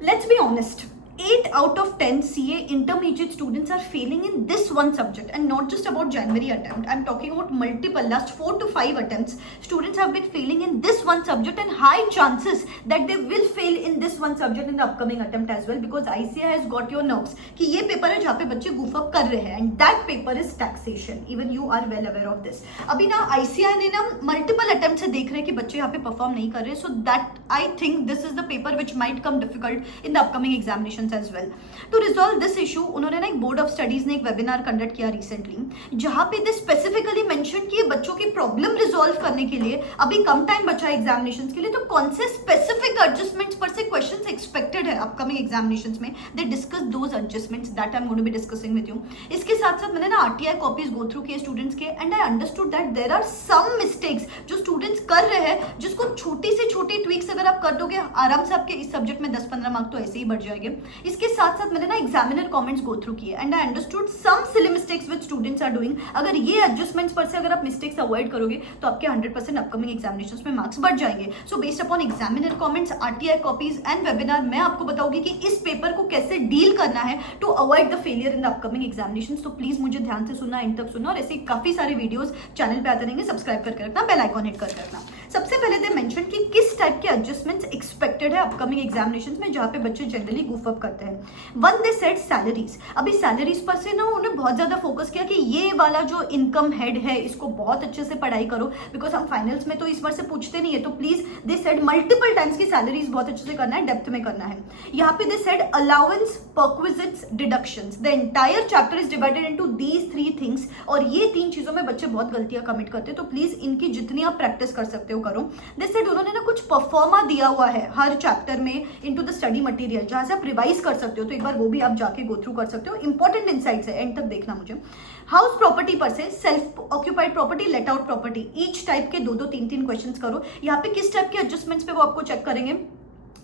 Let's be honest. 8 out of 10 CA intermediate students are failing in this one subject, and not just about January attempt. I'm talking about multiple last 4 to 5 attempts. Students have been failing in this one subject, and high chances that they will fail in this one subject in the upcoming attempt as well, because ICAI has got your nerves कि ये paper है जहाँ पे बच्चे goof up कर रहे हैं, and that paper is taxation. Even you are well aware of this. अभी ना ICAI ने ना multiple attempts से देख रहे हैं कि बच्चे यहाँ पे perform नहीं कर रहे, so that I think this is the paper which might come difficult in the upcoming examinations as well. To resolve this issue, उन्होंने ना एक बोर्ड ऑफ स्टडीज ने एक वेबिनार कंडक्ट किया रिसेंटली, जहां पे दे स्पेसिफिकली मेंशन कि बच्चों की प्रॉब्लम रिजॉल्व करने के लिए अभी कम टाइम बचा है एग्जामिनेशंस के लिए, तो कौन से स्पेसिफिक एडजस्टमेंट्स पर से क्वेश्चंस एक्सपेक्टेड है अपकमिंग एग्जामिनेशंस में. They discuss those adjustments that I am going to be discussing with you. इसके साथ साथ मैंने ना आरटीआई कॉपीज गो थ्रू किए स्टूडेंट्स के, and I understood that there are some mistakes जो स्टूडेंट्स कर रहे हैं, जिसको छोटी से छोटी ट्वीक्स अगर आप कर दोगे आराम से आपके इस सब्जेक्ट में 10-15 मार्क तो ऐसे ही बढ़ जाएंगे. इसके साथ साथ मैंने ना एग्जामिनर कमेंट्स गो थ्रू किए, and I understood some silly mistakes which students are doing. अगर ये एडजस्टमेंट्स पर से अगर आप मिस्टेक्स अवॉइड करोगे तो आपके 100% अपकमिंग एग्जामिनेशंस में मार्क्स बढ़ जाएंगे. So based upon examiner comments, RTI copies and webinar, मैं आपको बताऊंगी कि इस पेपर को कैसे डील करना है to avoid the failure in the upcoming examinations. तो प्लीज मुझे ध्यान से सुनना, एंड तक सुनना, और ऐसे काफी सारे वीडियोस चैनल पे आते रहेंगे. सब्सक्राइब करके रखना, बेल आइकॉन हिट करके रखना. सबसे पहले दे मेंशन कि किस टाइप के एडजस्टमेंट्स एक्सपेक्टेड है अपकमिंग एग्जामिनेशंस में जहां पे बच्चे जनरली गूफ अप करते हैं. One they said salaries. अभी सैलरीज पर से ना उन्होंने बहुत ज्यादा फोकस किया कि ये वाला जो इनकम हेड है इसको बहुत अच्छे से पढ़ाई करो, बिकॉज हम फाइनल्स में तो इस बार से पूछते नहीं है. तो please they said multiple times की सैलरीज बहुत अच्छे से करना है, डेप्थ में करना है. यहाँ पे they said allowance, perquisites, deductions. The entire chapter is divided into these 3 things, और ये 3 चीजों में बच्चे बहुत गलतियां कमिट करते हैं. तो प्लीज इनकी जितनी आप प्रैक्टिस कर सकते हो करो. दे सेड उन्होंने ना कुछ परफॉर्मा दिया हुआ है हर चैप्टर में इनटू द स्टडी मटेरियल, जहां से आप रिवाइज कर सकते हो. तो एक बार वो भी आप जाके गो थ्रू कर सकते हो. इंपॉर्टेंट इनसाइट्स है, एंड तक देखना मुझे. हाउस प्रॉपर्टी पर से self occupied property, let out property, each type के 2-2, 3-3 क्वेश्चंस करो. यहाँ पे किस टाइप के एडजस्टमेंट्स पे वो आपको चेक करेंगे.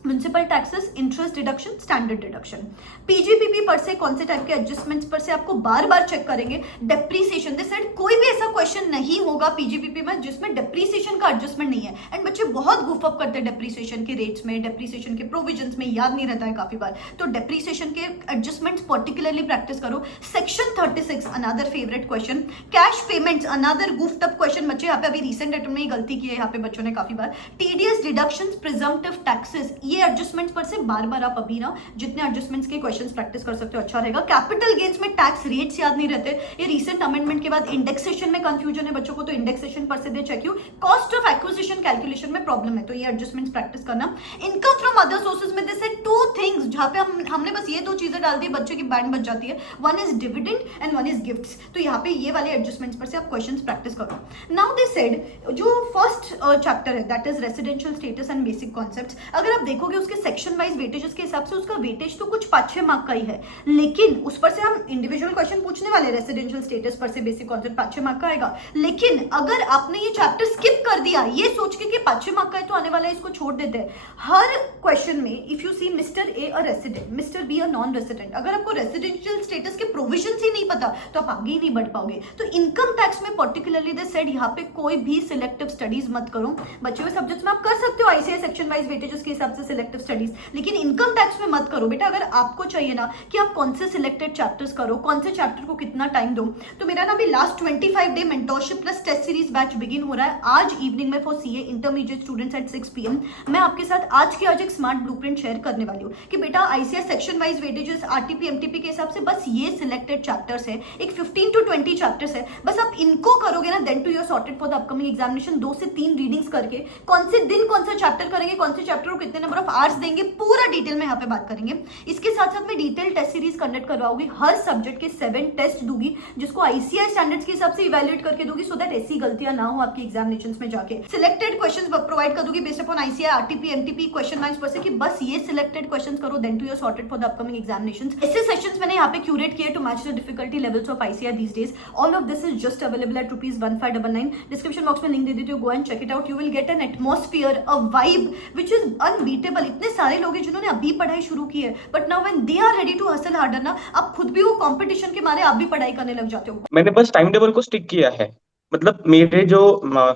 Municipal taxes, interest deduction, standard deduction. PGBP पर से कौन से टाइप के एडजस्टमेंट्स पर से आपको बार बार चेक करेंगे. डेप्रीसिएशन, दे सेड कोई भी ऐसा क्वेश्चन नहीं होगा पीजीपीपी में जिसमें डेप्रीसिएशन का एडजस्टमेंट नहीं है. एंड बच्चे बहुत गुफ अप करते हैं डेप्रीसिएशन के रेट्स में, डेप्रीसिएशन के प्रोविजंस में, याद नहीं रहता है काफी बार. तो डेप्रीसिएशन के एडजस्टमेंट्स पर्टिकुलरली प्रैक्टिस करो. Section 36 another favourite question. Cash payments another goofed up question. बच्चे यहाँ पे अभी रिसेंट अटेम्प्ट में ही गलती की है यहाँ पे बच्चों ने काफी बार. टीडीएस डिडक्शंस, प्रिजम्पटिव टैक्सेस, ये एडजस्टमेंट्स पर से बार बार आप अभी ना जितने एडजस्टमेंट्स के क्वेश्चंस प्रैक्टिस कर सकते हो अच्छा रहेगा. कैपिटल गेन्स में टैक्स रेट्स याद नहीं रहते, ये रीसेंट अमेंडमेंट के बाद इंडेक्सेशन में कंफ्यूजन है बच्चों को, तो इंडेक्सेशन पर से they check you. Cost of acquisition calculation में प्रॉब्लम है, तो ये एडजस्टमेंट्स प्रैक्टिस करना. इनकम फ्रॉम अदर सोर्सेज में जैसे 2 थिंग्स जहां पे हमने बस ये 2 चीजें डाल दी, बच्चे की बैंड बच जाती है. One is dividend and one is gifts. तो यहाँ पे ये वाले एडजस्टमेंट्स पर से आप क्वेश्चंस प्रैक्टिस करो. नाउ दे सेड जो फर्स्ट चैप्टर है that is residential status and basic concepts, अगर आप देखोगे उसके सेक्शन वाइज वेटेजेस के हिसाब से उसका वेटेज तो कुछ 5-6 मार्क का ही है, लेकिन उस पर से हम इंडिविजुअल क्वेश्चन पूछने वाले. रेसिडेंशियल स्टेटस पर से बेसिक कॉन्सेप्ट 5-6 मार्क का आएगा, लेकिन अगर आपने ये चैप्टर स्किप कर दिया ये सोच के कि 5-6 मार्क का है तो आने वाला है इसको छोड़ देते हैं. हर क्वेश्चन में if you see mister A a resident, mister B a non resident, अगर आपको रेसिडेंशियल स्टेटस के प्रोविजन ही नहीं पता तो आप आगे ही नहीं बढ़ पाओगे. तो इनकम टैक्स में पर्टिकुलरली दे सेड यहाँ पे कोई भी सिलेक्टिव स्टडीज मत करो. बचे हुए सब्जेक्ट्स में आप कर सकते हो आईसीआई सेक्शन वाइज वेटेजेस के हिसाब से सिलेक्टिव स्टडीज, लेकिन इनकम टैक्स में मत करो बेटा. अगर आपको चाहिए ना कि आप कौन से सिलेक्टेड चैप्टर्स करो, कौन से चैप्टर को कितना टाइम दो, तो मेरा ना अभी last 25 day mentorship plus test series batch begin हो रहा है आज इवनिंग में for CA intermediate students at 6 PM. मैं आपके साथ आज के आज एक स्मार्ट ब्लूप्रिंट शेयर करने वाली हूँ कि बेटा ICI section wise weightages RTP MTP के हिसाब से बस ये सिलेक्टेड चैप्टर्स है, एक 15 to 20 चैप्टर्स है, बस आप इनको करोगे ना then to you are sorted for the upcoming examination. 2 से 3 रीडिंग्स करके कौन से दिन कौन सा चैप्टर करेंगे, कौन से चैप्टर को कितने नंबर ऑफ आवर्स देंगे, पूरा डिटेल में यहाँ पे बात करेंगे. इसके साथ साथ मैं डिटेल टेस्ट सीरीज कंडक्ट करवाऊंगी, हर सब्जेक्ट के 7 टेस्ट दूंगी जिसको आईसीआई स्टैंडर्ड्स के हिसाब से इवैल्यूएट करके दूंगी, सो दैट ऐसी गलतियां ना हो आपकी एग्जामिनेशंस में जाके. सिलेक्टेड क्वेश्चंस प्रोवाइड कर दूंगी based upon ICAI RTP MTP question banks पर से कि बस ये सिलेक्टेड क्वेश्चंस करो then to you are sorted for the upcoming examinations. ऐसे सेशंस मैंने यहाँ पे क्यूरेट किए to match the difficulty levels of ICAI these days. All of this is just available at ₹1599. Description box में link दे देती हूँ, go and check it out. You will get an atmosphere, a vibe which is unbeatable. इतने सारे लोग हैं जिन्होंने अभी पढ़ाई शुरू की है, but now when they are ready to hustle harder ना, आप खुद भी वो कंपटीशन के मारे आप भी पढ़ाई करने लग जाते हो. मैंने बस टाइम टेबल को स्टिक किया है, मतलब मेरे जो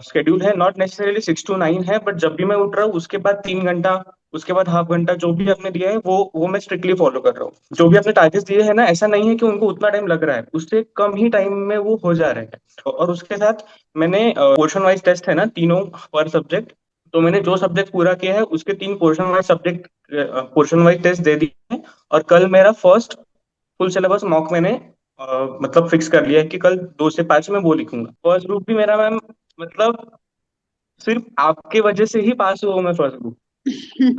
शेड्यूल है नॉट नेसेसरीली 6 to 9 है, बट जब भी मैं उठ रहा हूँ उसके बाद 3 घंटा उसके बाद हाफ घंटा जो भी आपने दिया है वो मैं स्ट्रिक्टली फॉलो कर रहा हूँ। जो भी आपने टारगेट्स दिए हैं ना, ऐसा नहीं है कि उनको उतना टाइम लग रहा है, उससे कम ही टाइम में वो हो जा रहे हैं। और उसके साथ मैंने पोर्शन वाइज टेस्ट है ना, तीनों पर सब्जेक्ट, तो मैंने जो सब्जेक्ट पूरा किया है उसके 3 पोर्शन वाइज टेस्ट दे दिए हैं। और कल मेरा फर्स्ट फुल सिलेबस मॉक मैंने मतलब फिक्स कर लिया है कि कल 2 से 5 में वो लिखूंगा। फर्स्ट ग्रुप भी मेरा मैम, मतलब सिर्फ आपके वजह से ही पास हुआ हूं मैं first group.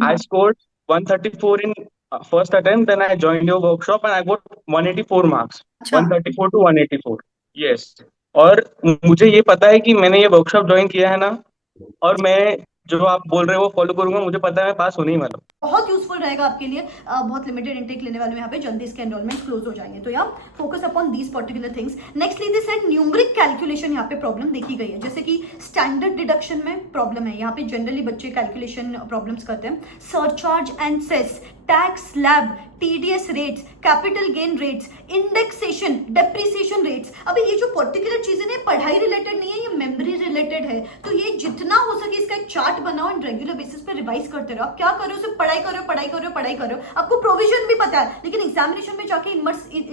I scored 134 in first attempt, then I joined your workshop and I got 184 marks. अच्छा, 134 to 184. Yes. और मुझे ये पता है कि मैंने ये वर्कशॉप ज्वाइन किया है ना, और मैं जो आप बोल रहे हो वो फॉलो करूंगा, मुझे पता है मैं पास होने ही वाला हूँ। बहुत यूजफुल रहेगा आपके लिए। बहुत लिमिटेड इनटेक लेने वाले हैं यहाँ पे, जल्दी इसके एनरोलमेंट क्लोज हो जाएंगे, तो यहाँ focus upon these particular things. Nextly this said numeric calculation यहाँ पे प्रॉब्लम देखी गई है, जैसे कि स्टैंडर्ड डिडक्शन में प्रॉब्लम है। यहाँ पे जनरली बच्चे कैलकुलेशन प्रॉब्लम्स करते हैं। Surcharge and cess, tax slab, TDS rates, capital gain rates, indexation, depreciation rates. अभी ये जो पर्टिकुलर चीजें ना, पढ़ाई रिलेटेड नहीं है, ये मेमोरी रिलेटेड है। तो ये जितना हो सके इसका एक चार्ट बनाओ एंड रेगुलर बेसिस पे रिवाइज करते रहो। आप क्या करो, सिर्फ पढ़ाई करो, पढ़ाई करो, पढ़ाई करो। आपको प्रोविजन भी पता है, लेकिन एग्जामिनेशन में जाके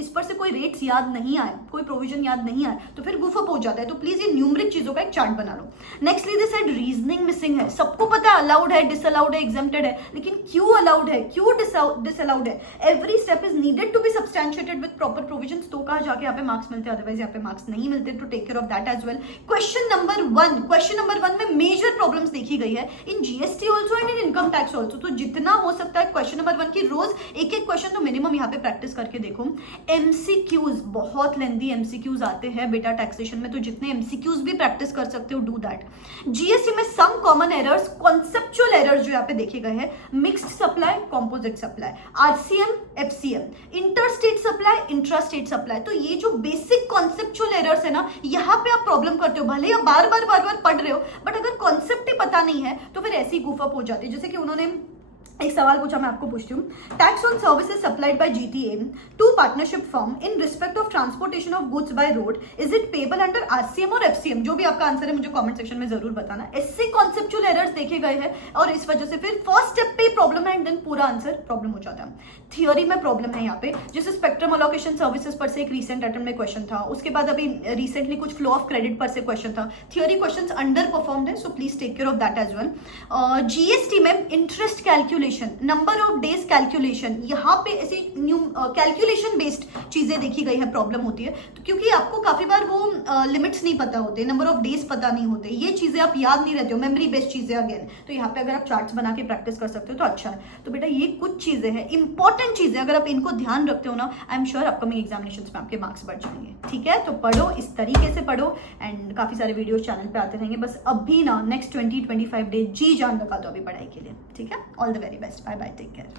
इस पर से कोई रेट्स याद नहीं आए, कोई प्रोविजन याद नहीं आए, तो फिर गुफ अप हो जाता है। तो प्लीज ये न्यूमरिक चीजों का एक चार्ट बना लो। Nextly this side reasoning missing है। सबको पता है अलाउड है, डिसअलाउड है, एग्जेम्प्टेड है, लेकिन क्यों अलाउड है, क्यों डिसअलाउड है? Every step is needed to be substantiated with proper provisions, तो कहा जाके यहाँ पे मार्क्स मिलते हैं, अदरवाइज यहाँ पे मार्क्स नहीं मिलते। To take care of that as well. Question number 1 में मेजर प्रॉब्लम्स देखी गई है in GST also and in income tax also. तो जितना हो सकता है क्वेश्चन नंबर 1 की रोज एक एक क्वेश्चन तो मिनिमम यहाँ पे प्रैक्टिस करके देखो। एमसीक्यूज, बहुत लेंथी एमसीक्यूज आते हैं बेटा टैक्सेशन में, तो जितने एमसीक्यूज भी प्रैक्टिस कर सकते हो डू दैट। जीएसटी में some common errors, conceptual errors जो यहाँ पे देखे गए हैं, mixed supply, composite supply, RCM, FCM, inter state supply, intra state supply. तो ये जो बेसिक कॉन्सेप्चुअल एरर्स है ना, यहाँ पे आप प्रॉब्लम करते हो। भले आप बार बार पढ़ रहे हो, बट अगर कॉन्सेप्ट ही पता नहीं है तो फिर ऐसी गूफ अप हो जाती है। जैसे कि उन्होंने एक सवाल पूछा, मैं आपको पूछती हूँ। Tax on services supplied by GTA to partnership firm in respect of transportation of goods by road, is it payable under RCM और एफसीएम? जो भी आपका आंसर है मुझे कमेंट सेक्शन में जरूर बताना। इससे कॉन्सेप्चुअल एरर्स देखे गए हैं और इस वजह से फिर फर्स्ट स्टेप पे प्रॉब्लम है एंड देन पूरा आंसर प्रॉब्लम हो जाता है। थियोरी में प्रॉब्लम है यहाँ पे, जैसे स्पेक्ट्रम अलोकेशन सर्विसेज पर से एक रिसेंट अटेम्प्ट में क्वेश्चन था, उसके बाद अभी रिसेंटली कुछ फ्लो ऑफ क्रेडिट पर से क्वेश्चन था। थियोरी क्वेश्चंस अंडर परफॉर्म्ड है, so please take care of that as well. GST में interest calculation, number of days calculation, यहाँ पे ऐसी न्यू कैलकुलेशन बेस्ड चीजें देखी गई है, प्रॉब्लम होती है। तो क्योंकि आपको काफी बार वो लिमिट्स नहीं पता होते, नंबर ऑफ डेज पता नहीं होते, ये चीजें आप याद नहीं रहते हो, मेमोरी बेस्ड चीजें अगेन। तो यहाँ पे अगर आप चार्ट्स बना के प्रैक्टिस कर सकते हो तो अच्छा है। तो बेटा ये कुछ चीजें हैं, इंपॉर्टेंट चीजें, अगर आप इनको ध्यान रखते हो ना, I am sure upcoming examinations में आपके मार्क्स बढ़ जाएंगे। ठीक है, तो पढ़ो, इस तरीके से पढ़ो एंड काफी सारे वीडियोस चैनल पे आते रहेंगे। बस अभी ना नेक्स्ट 20-25 डे जी जान लगा दो अभी पढ़ाई के लिए। ठीक है, all the very best, bye bye, take care.